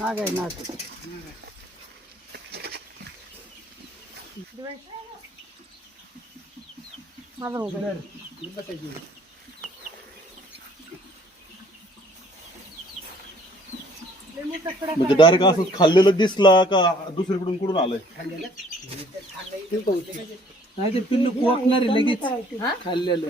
नाग आहे नाग. माझा मोबाईल म्हणजे डायरेक्ट असंच खाल्लेलं दिसला का दुसरीकडून कुठून आलंय? नाही ते पिल्लू कोकणार लगेच खाल्लेलं.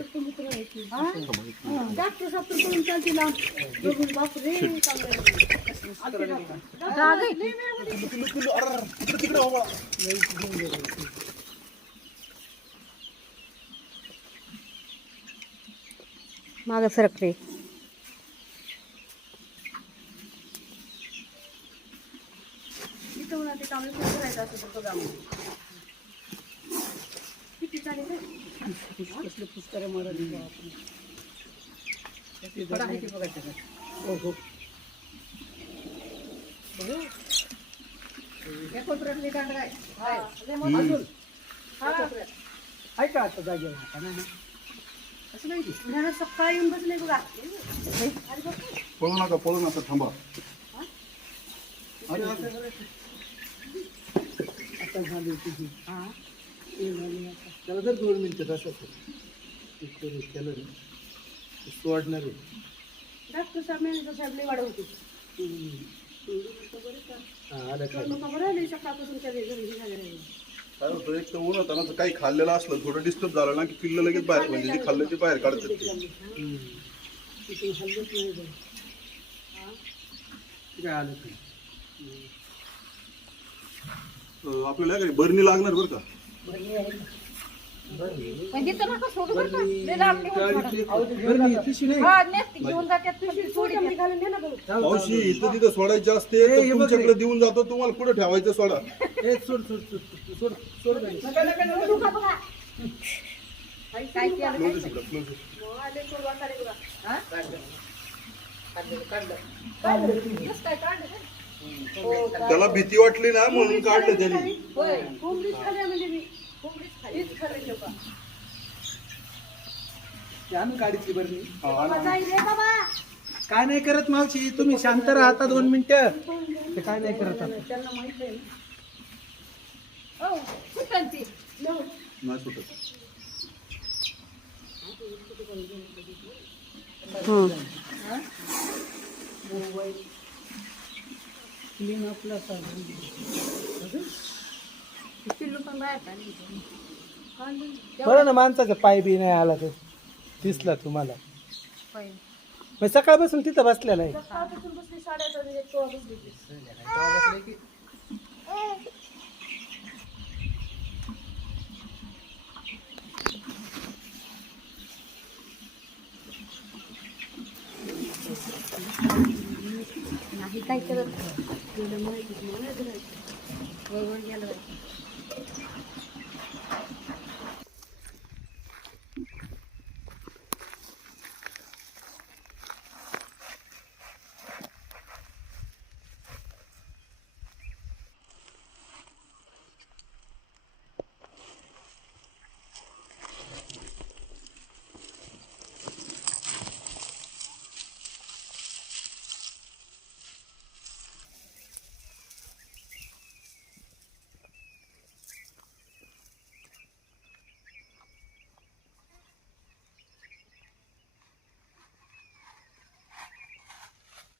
माग सरकते. कसले पुस्तकं मराठी ऐका आता जागेवर असं नाही सकाळी येऊन बसले बघा. पळू नका थांबा. आता झाली तुझी त्याला जर 2 मिनिटं असं केलं सोडणार आहे. डॉक्टर साहेब मॅनेजर साहेब लई वाढ होती. सकाळपासून काय होतं एक तर ऊन होतं ना, तर काही खाल्लेलं असलं थोडं डिस्टर्ब झालं ना की पिल्लं लगेच बाहेर, म्हणजे जे खाल्लं ते बाहेर काढतात ते. काय आलं आपल्याला काय बरणी लागणार बरं का. म्हणजे तर नका सोडू बरं का. लय लांब निघून घेऊन जातात. मावशी इथं तिथं सोडायचे असते तर तुमच्याकडे देऊन जातो, तुम्हाला कुठं ठेवायचं सोडा. सोड सोड सोड सोड सोड काय केलं त्याला भीती वाटली ना म्हणून काढलं त्यांनी. गाडीची बरणी काय नाही करत मावशी, तुम्ही शांत राहता 2 मिनिटं. ते काय नाही करत आता. नाही सुटत. बरं ना, माणसाचा पाय बी नाही आला तर दिसला तुम्हाला. मग सकाळपासून तिथं बसलेला आहे. नाही काय करत.